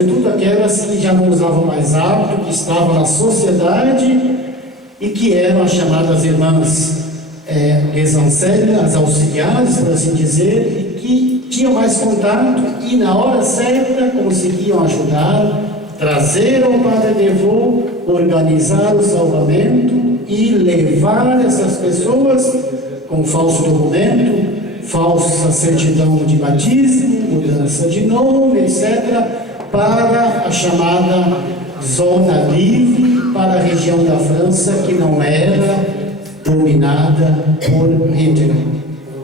Tudo aquelas que já não usavam mais hábito, que estavam na sociedade e que eram as chamadas irmãs lesanceiras, as auxiliares, por assim dizer, e que tinham mais contato e na hora certa conseguiam ajudar, trazer ao Padre Devô, organizar o salvamento e levar essas pessoas com falso documento, falsa certidão de batismo, mudança de nome, etc., para a chamada zona livre, para a região da França que não era dominada por Hitler.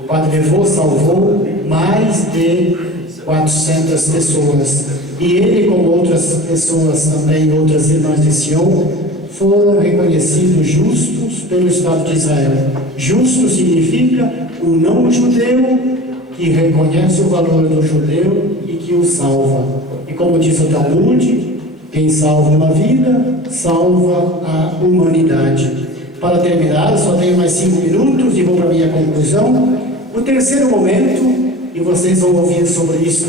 O Padre Devô salvou mais de 400 pessoas. E ele, como outras pessoas também, outras irmãs de Sion, foram reconhecidos justos pelo Estado de Israel. Justo significa o não-judeu que reconhece o valor do judeu e que o salva. E como diz o Talmud, quem salva uma vida, salva a humanidade. Para terminar, só tenho mais 5 minutos e vou para a minha conclusão. O terceiro momento, e vocês vão ouvir sobre isso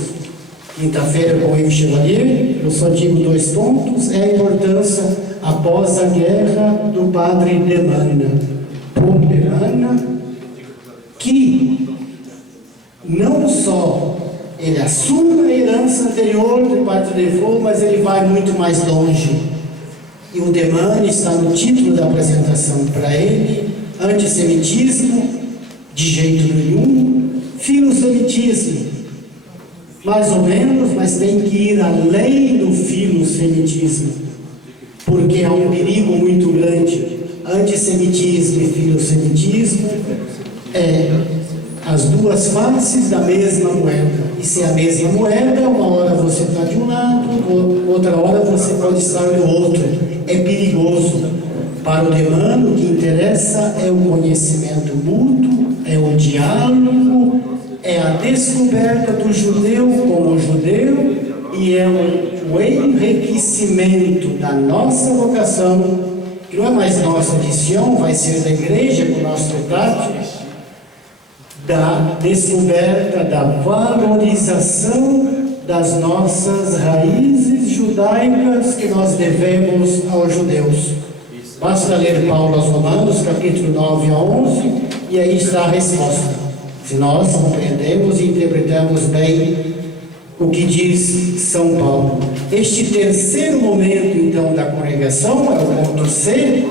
quinta-feira com o Yves Chevalier, eu só digo 2 pontos, é a importância após a guerra do Padre Demana, que não só ele assume a herança anterior do Padre Devô, mas ele vai muito mais longe. E o Demana está no título da apresentação. Para ele, antissemitismo, de jeito nenhum, filosemitismo, mais ou menos, mas tem que ir além do filosemitismo, porque há um perigo muito grande. Antissemitismo e filosemitismo as duas faces da mesma moeda. E se é a mesma moeda, uma hora você está de um lado, outra hora você pode estar do outro. É perigoso. Para o Demana, o que interessa é o conhecimento mútuo, é o diálogo, é a descoberta do judeu como judeu e é o enriquecimento da nossa vocação, que não é mais nossa de Sion, vai ser da igreja com o nosso trato, da descoberta, da valorização das nossas raízes judaicas que nós devemos aos judeus. Basta ler Paulo aos Romanos, capítulo 9 a 11, e aí está a resposta. Se nós compreendemos e interpretamos bem o que diz São Paulo. Este terceiro momento, então, da congregação, é o ponto C,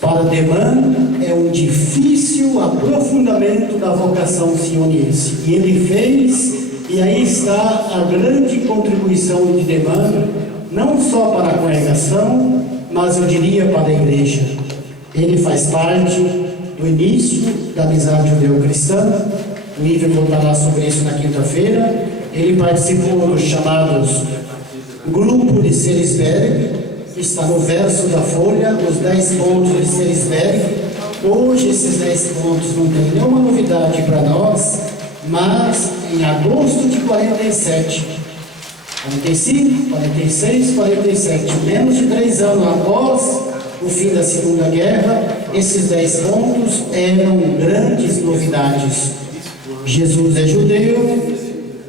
para Demana, é um difícil aprofundamento da vocação sioniense. E ele fez, e aí está a grande contribuição de Demana, não só para a congregação, mas eu diria para a igreja. Ele faz parte do início da amizade judeu-cristã. O Iver voltará sobre isso na quinta-feira. Ele participou dos chamados Grupo de Selisberg, está no verso da folha, os 10 pontos de Selisberg. Hoje esses 10 pontos não tem nenhuma novidade para nós, mas em agosto de 47, 45, 46, 47, menos de 3 anos após o fim da Segunda Guerra, esses 10 pontos eram grandes novidades. Jesus é judeu,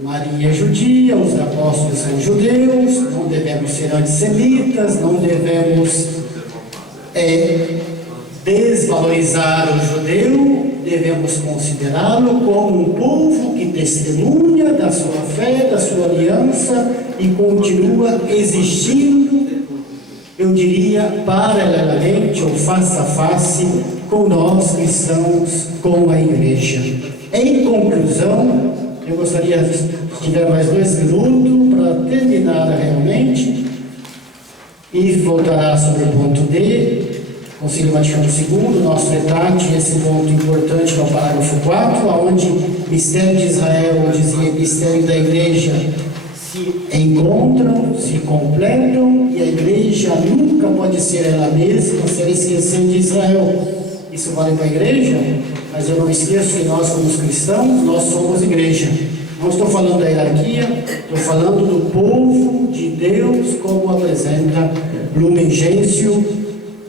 Maria é judia, os apóstolos são judeus, não devemos ser antissemitas, não devemos desvalorizar o judeu, devemos considerá-lo como um povo que testemunha da sua fé, da sua aliança e continua existindo, eu diria, paralelamente ou face a face com nós cristãos, com a igreja. Em conclusão, eu gostaria, se tiver mais 2 minutos, para terminar realmente, e voltará sobre o ponto D, Concílio Vaticano II, nosso etate, esse ponto importante que é o parágrafo 4, onde mistério de Israel, eu dizia, mistério da igreja, se encontram, se completam, e a igreja nunca pode ser ela mesma, se ela esquecer de Israel. Isso vale para a igreja, mas eu não esqueço que nós, como cristãos, nós somos igreja. Não estou falando da hierarquia, estou falando do povo de Deus, como apresenta Lumen Gentium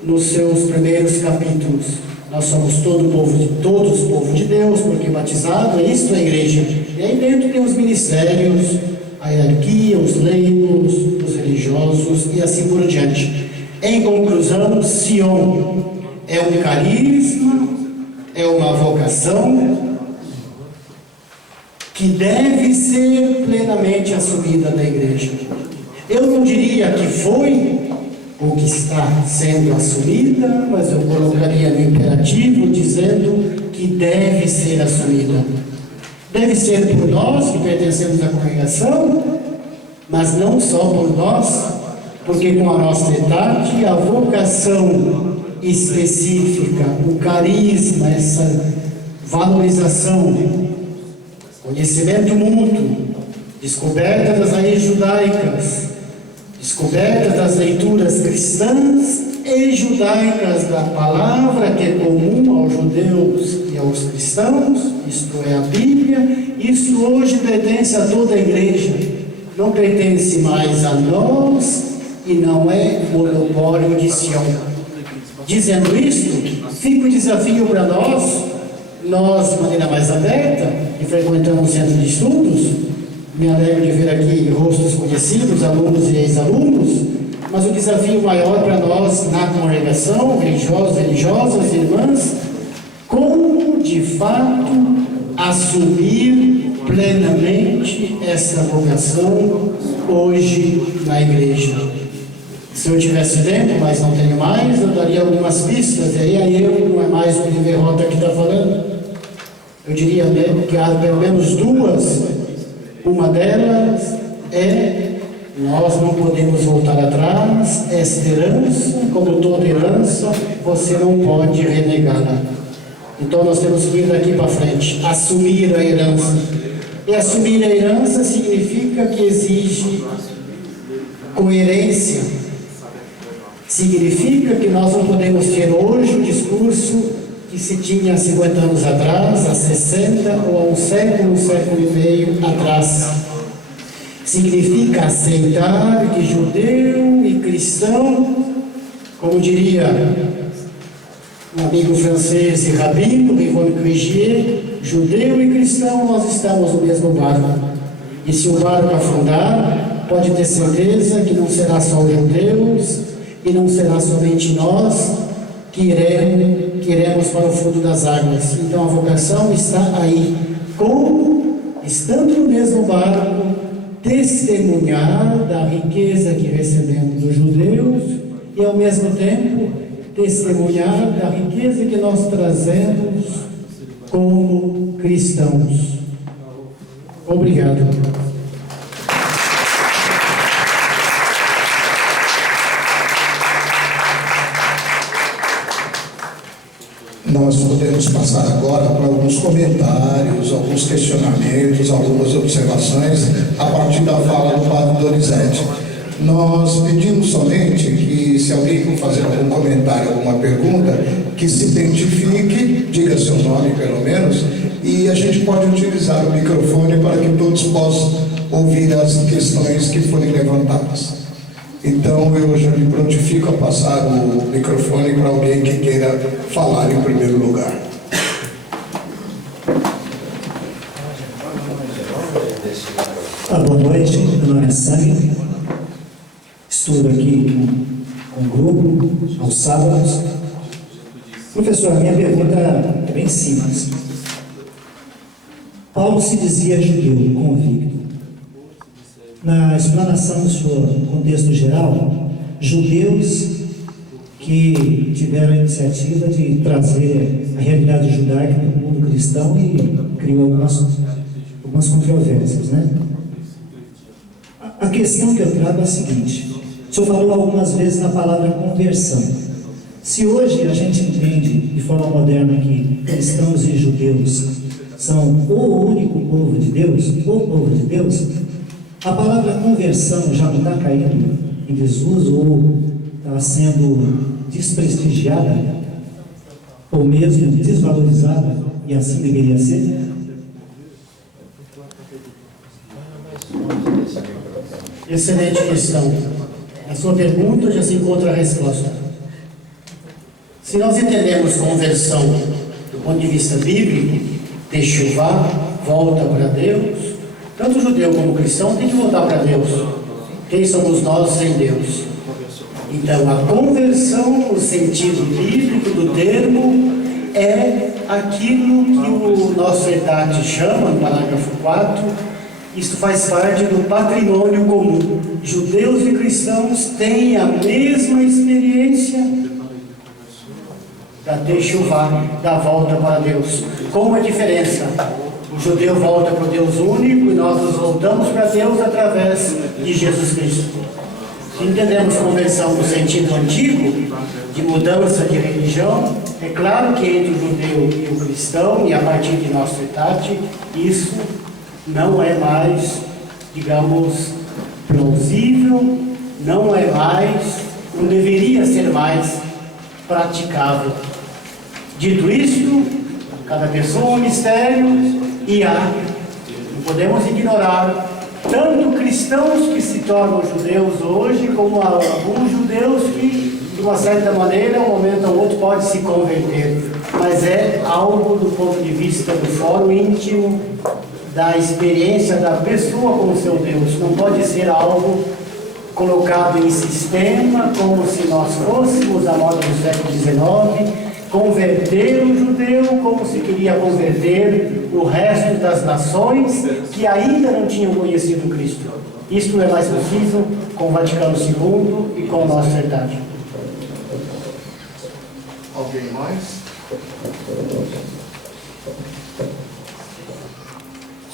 nos seus primeiros capítulos. Nós somos todos o povo de Deus, porque batizado, isto é a igreja. E aí dentro tem os ministérios, a hierarquia, os leigos, assim por diante. Em conclusão, Sion é um carisma, é uma vocação que deve ser plenamente assumida na igreja. Eu não diria que foi ou que está sendo assumida, mas eu colocaria no imperativo dizendo que deve ser assumida. Deve ser por nós que pertencemos à congregação, mas não só por nós, porque com a nossa idade, a vocação específica, o carisma, essa valorização, conhecimento mútuo, descoberta das raízes judaicas, descoberta das leituras cristãs e judaicas da palavra que é comum aos judeus e aos cristãos, isto é a Bíblia, isso hoje pertence a toda a igreja, não pertence mais a nós e não é monopólio de Sion. Dizendo isto, fica o desafio para nós de maneira mais aberta, que frequentamos o centro de estudos, me alegro de ver aqui rostos conhecidos, alunos e ex-alunos, mas o desafio maior para nós na congregação, religiosos, religiosas, irmãs, como de fato assumir plenamente essa vocação hoje na igreja. Se eu tivesse tempo, mas não tenho mais, eu daria algumas pistas, e aí eu, não é mais o Oliver Rota que está falando, eu diria que há pelo menos duas. Uma delas é: nós não podemos voltar atrás, esta herança, como toda herança, você não pode renegá-la. Então nós temos que ir daqui para frente, assumir a herança. E assumir a herança significa que exige coerência. Significa que nós não podemos ter hoje o discurso que se tinha há 50 anos atrás, há 60 ou há um século e meio atrás. Significa aceitar que judeu e cristão, como diria um amigo francês e rabino, Yvonne Cuigier, judeu e cristão, nós estamos no mesmo barco. E se o barco afundar, pode ter certeza que não será só os judeus e não será somente nós que iremos para o fundo das águas. Então a vocação está aí, como, estando no mesmo barco, testemunhar da riqueza que recebemos dos judeus e ao mesmo tempo testemunhar da riqueza que nós trazemos como cristãos. Obrigado. Nós podemos passar agora para alguns comentários, alguns questionamentos, algumas observações a partir da fala do Padre Donizete. Nós pedimos somente que, se alguém for fazer algum comentário, alguma pergunta, que se identifique, diga seu nome pelo menos, e a gente pode utilizar o microfone para que todos possam ouvir as questões que forem levantadas. Então eu já me prontifico a passar o microfone para alguém que queira falar em primeiro lugar. Boa noite, meu nome é Sami, estudo aqui com um grupo aos sábados. Professor, a minha pergunta é bem simples. Paulo se dizia judeu convicto. Na explanação do senhor, no contexto geral, judeus que tiveram a iniciativa de trazer a realidade judaica para o mundo cristão e criou algumas controvérsias, né? A questão que eu trago é a seguinte: o senhor falou algumas vezes na palavra conversão. Se hoje a gente entende de forma moderna que cristãos e judeus são o único povo de Deus, o povo de Deus, a palavra conversão já não está caindo em desuso ou está sendo desprestigiada ou mesmo desvalorizada, e assim deveria ser? Excelente questão. A sua pergunta já se encontra a resposta. Se nós entendemos conversão do ponto de vista bíblico, techuvá, volta para Deus, tanto judeu como cristão tem que voltar para Deus. Quem somos nós sem Deus? Então, a conversão, no sentido bíblico do termo, é aquilo que o nosso ETAD chama, no parágrafo 4, isto faz parte do patrimônio comum. Judeus e cristãos têm a mesma experiência da techuvá, da volta para Deus. Com uma diferença: o judeu volta para o Deus único e nós nos voltamos para Deus através de Jesus Cristo. Se entendemos conversão no sentido antigo, de mudança de religião, é claro que entre o judeu e o cristão, e a partir de nosso etate, isso não é mais, digamos, plausível, não é mais, não deveria ser mais praticável. Dito isto, cada pessoa é um mistério e não podemos ignorar tanto cristãos que se tornam judeus hoje, como alguns judeus que, de uma certa maneira, um momento ou outro pode se converter. Mas é algo do ponto de vista do fórum íntimo, da experiência da pessoa com o seu Deus. Não pode ser algo colocado em sistema, como se nós fôssemos, a moda do século XIX, converter o judeu como se queria converter o resto das nações que ainda não tinham conhecido Cristo. Isto não é mais possível com o Vaticano II e com o nosso tratado. Alguém mais?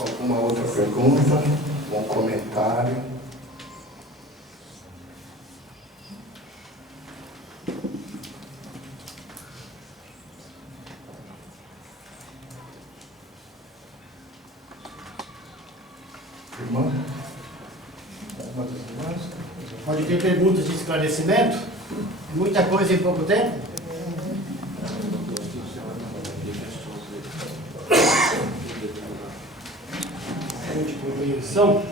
Alguma outra pergunta? Um comentário? Irmã? Uma das irmãs? Pode ter perguntas de esclarecimento? Muita coisa em pouco tempo? Compreensão?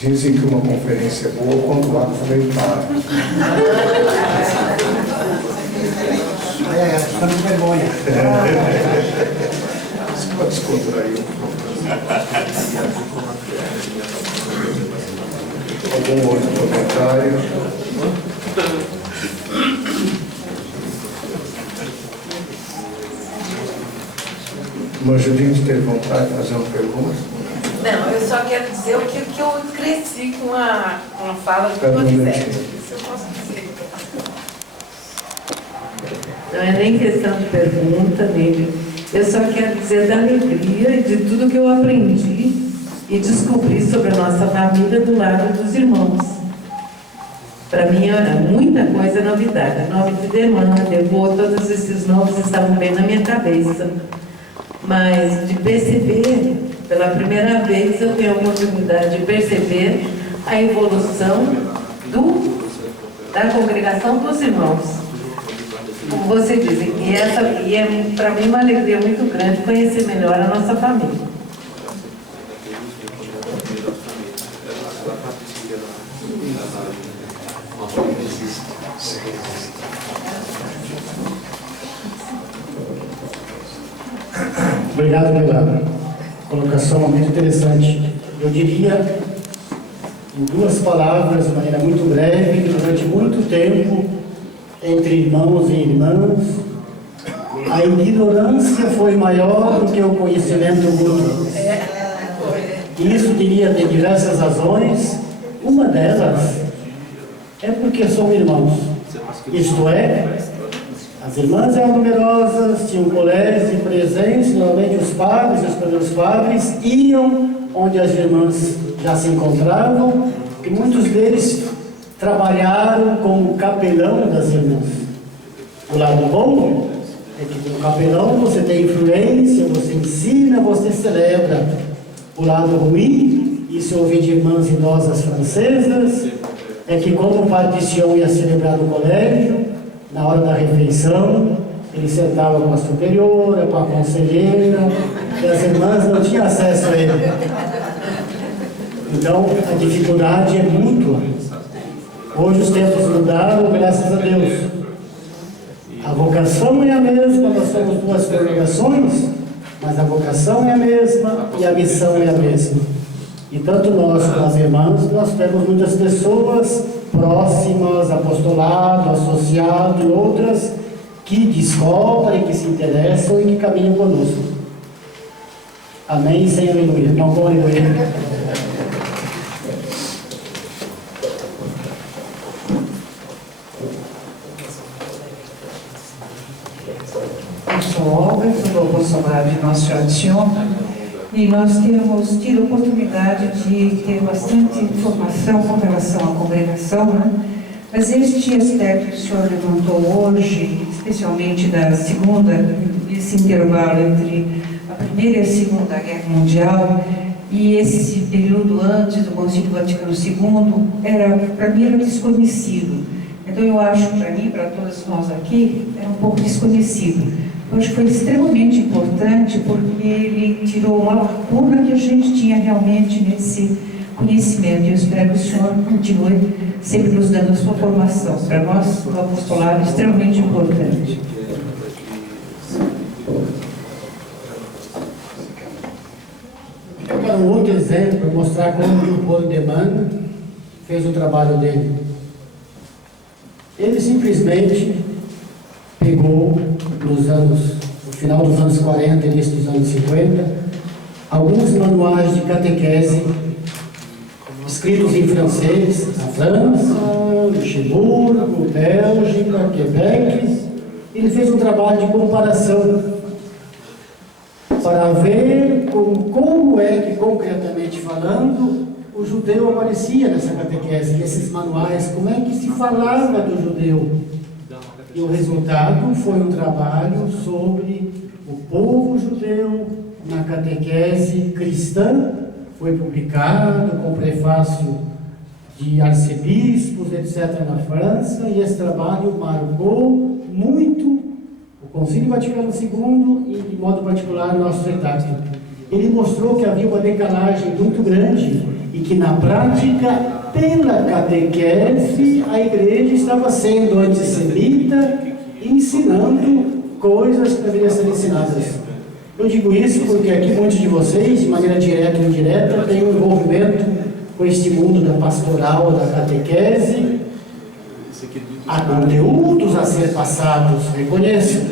Dizem que uma conferência é boa quando há comentário. Está com vergonha. Você pode descontrair um pouco. Algum outro comentário? Irmã Judite teve vontade de fazer uma pergunta? Não, eu só quero dizer o que eu cresci com a fala do Donizete. Isso eu posso dizer. Não é nem questão de pergunta, nem. Eu só quero dizer da alegria e de tudo que eu aprendi e descobri sobre a nossa família do lado dos irmãos. Para mim era muita coisa novidade. O nome de Demã, Devô, todos esses nomes estavam bem na minha cabeça. Mas de perceber, pela primeira vez eu tenho a oportunidade de perceber a evolução da congregação dos irmãos. Como você diz, e é para mim uma alegria muito grande conhecer melhor a nossa família. Obrigado pela colocação, muito interessante. Eu diria, em duas palavras, de maneira muito breve, que durante muito tempo, entre irmãos e irmãs, a ignorância foi maior do que o conhecimento mútuo. E isso diria ter diversas razões. Uma delas é porque são irmãos. Isto é, as irmãs eram numerosas, tinham colégios de presença, normalmente os padres e os primeiros padres iam onde as irmãs já se encontravam, e muitos deles trabalharam como capelão das irmãs. O lado bom é que como capelão você tem influência, você ensina, você celebra. O lado ruim, isso eu ouvi de irmãs idosas francesas, é que quando o padre de Sion ia celebrar no colégio, na hora da refeição, ele sentava com a superiora, com a conselheira, e as irmãs não tinham acesso a ele. Então, a dificuldade é mútua. Hoje os tempos mudaram, graças a Deus. A vocação é a mesma, nós somos duas congregações, mas a vocação é a mesma e a missão é a mesma. E tanto nós como as irmãs, nós temos muitas pessoas próximas, apostolado, associado e outras que descobrem, que se interessam e que caminham conosco. Amém, sem aleluia. Não com aleluia. Sou Olga, sou do apostolado de Nossa Senhora de Sion, e nós temos tido a oportunidade de ter bastante informação com relação à congregação, né? Mas este aspecto que o senhor levantou hoje, especialmente da segunda, esse intervalo entre a Primeira e a Segunda Guerra Mundial, e esse período antes do Concílio Vaticano II, para mim era desconhecido. Então eu acho, para mim, para todos nós aqui, era um pouco desconhecido. Eu acho que foi extremamente importante porque ele tirou uma lacuna que a gente tinha realmente nesse conhecimento. E eu espero que o senhor continue sempre nos dando a sua formação. Para nós, o apostolado é extremamente importante. Eu quero um outro exemplo para mostrar como o Paul Deman fez o trabalho dele. Ele simplesmente pegou no final dos anos 40, início dos anos 50, alguns manuais de catequese escritos em francês, na França, Luxemburgo, Bélgica, Quebec. Ele fez um trabalho de comparação para ver como é que, concretamente falando, o judeu aparecia nessa catequese, nesses manuais, como é que se falava do judeu. E o resultado foi um trabalho sobre o povo judeu na catequese cristã. Foi publicado com prefácio de arcebispos, etc., na França, e esse trabalho marcou muito o Concílio Vaticano II e, de modo particular, nosso tratado. Ele mostrou que havia uma decalagem muito grande e que, na prática, pela catequese, a igreja estava sendo antissemita, ensinando coisas que deveriam ser ensinadas. Eu digo isso porque aqui muitos de vocês, de maneira direta ou indireta, têm um envolvimento com este mundo da pastoral, da catequese. Há conteúdos a ser passados, reconheço,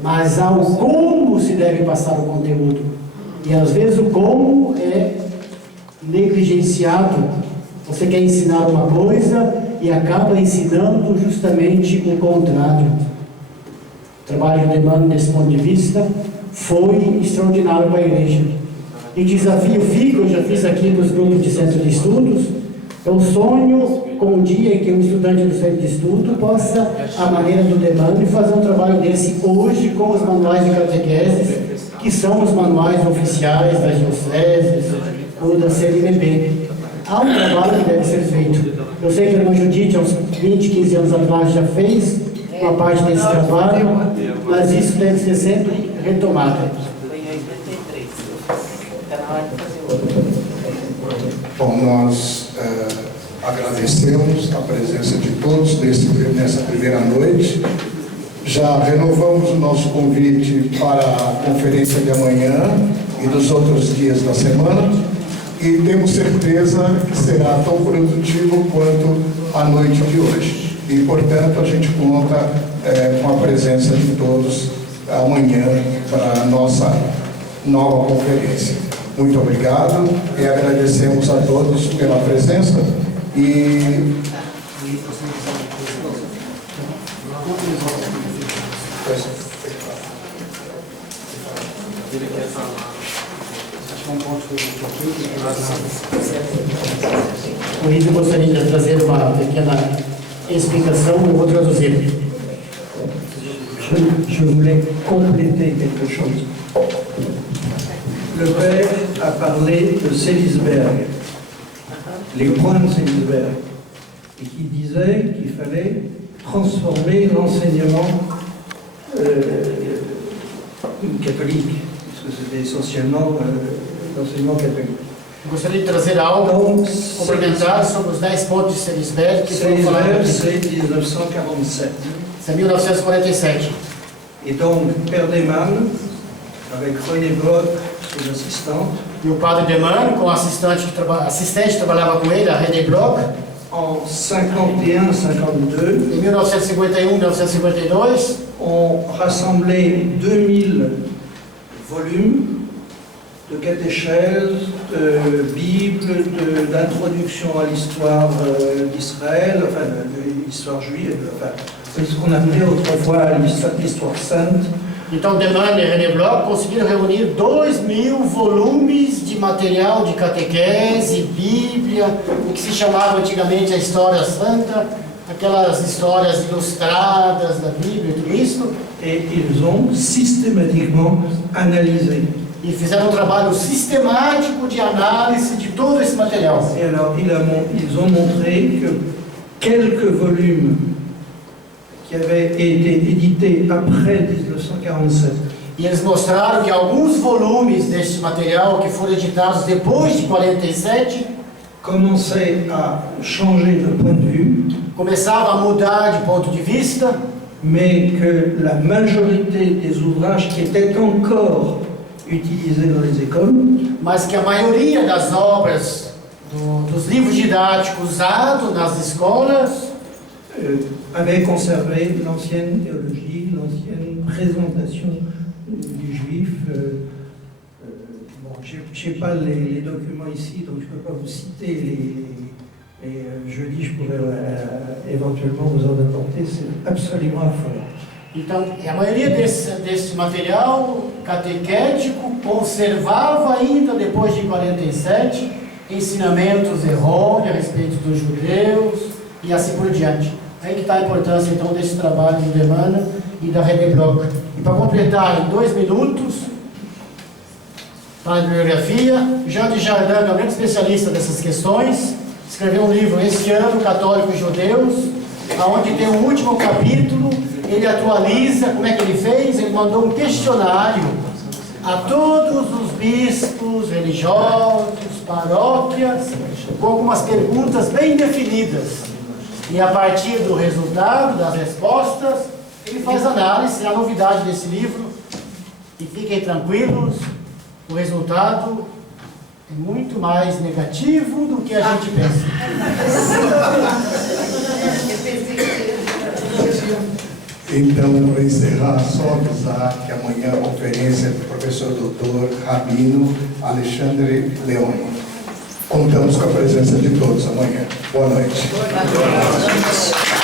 mas há o como se deve passar o conteúdo. E às vezes o como é negligenciado. Você quer ensinar uma coisa e acaba ensinando justamente o contrário. O trabalho de Emmanuel, desse ponto de vista, foi extraordinário para a igreja. E o desafio fica, eu já fiz aqui nos grupos de centro de estudos, eu sonho com um dia em que um estudante do centro de estudo possa, à maneira do Emmanuel, fazer um trabalho desse hoje com os manuais de catequeses, que são os manuais oficiais das dioceses ou da CNBB. Há um trabalho que deve ser feito. Eu sei que a irmã Judite, há uns 20, 15 anos atrás, já fez uma parte desse trabalho, mas isso deve ser sempre retomado. Bom, nós agradecemos a presença de todos nessa primeira noite. Já renovamos o nosso convite para a conferência de amanhã e dos outros dias da semana, e temos certeza que será tão produtivo quanto a noite de hoje. E, portanto, a gente conta com a presença de todos amanhã para a nossa nova conferência. Muito obrigado e agradecemos a todos pela presença. E Luiz, eu gostaria de trazer uma pequena explicação, eu vou traduzir. Je voulais compléter quelque chose. Le Père a parlé de Seelisberg, les points de Seelisberg, et qui disait qu'il fallait transformer l'enseignement catholique, puisque c'était essentiellement l'enseignement catholique. Eu gostaria de trazer algo complementar sobre os 10 pontos de Selisberg que foram falados Selisberg, aqui. c'est 1947. Isso é 1947. Et donc, Père Desman, avec René Bloch, son assistante, E o padre Deman, com o assistente que trabalhava com ele, a René Bloch, en 51, 52, em 1951, 1952, ont rassemblé 2000 volumes de catéchèse, de Bible, d'introduction à l'histoire d'Israël, enfin de l'histoire juive, enfin, c'est ce qu'on appelait autrefois l'histoire sainte. então Deman e René Bloch conseguiram reunir 2.000 volumes de material de catequese, Bíblia, o que se chamava antigamente a História Santa, aquelas histórias ilustradas da Bíblia e tudo isso, Et ils ont systématiquement analysé. e fizeram um trabalho sistemático de análise de todo esse material. Et alors, ils ont montré que quelques volumes qui avaient été édités après 1947 E eles mostraram que alguns volumes deste material que foram editados depois de 47 commençaient à changer de point de vue, começavam a mudar de ponto de vista, mais que la majorité des ouvrages qui étaient encore utilisés dans les écoles mas que a maioria das obras dos livros didáticos usados nas escolas avaient conservé l'ancienne théologie, l'ancienne présentation du juif. Bon, je n'ai pas les documents ici, donc je ne peux pas vous citer et jeudi je pourrais éventuellement vous en apporter, c'est absolument affolant. Então, a maioria desse material catequético conservava ainda depois de 47 ensinamentos errôneos a respeito dos judeus e assim por diante. Aí que está a importância então desse trabalho do Deman e da René Bloch. E para completar em 2 minutos, para a bibliografia, Jean de Jardin, que é um grande especialista dessas questões, escreveu um livro esse ano, Católicos e Judeus, onde tem um último capítulo. Ele atualiza, como é que ele fez? Ele mandou um questionário a todos os bispos, religiosos, paróquias, com algumas perguntas bem definidas. E a partir do resultado, das respostas, ele faz análise, a novidade desse livro. E fiquem tranquilos, o resultado é muito mais negativo do que a gente pensa. Então, para encerrar, só avisar que amanhã a conferência é do professor doutor Rabino Alexandre Leone. Contamos com a presença de todos amanhã. Boa noite. Boa noite.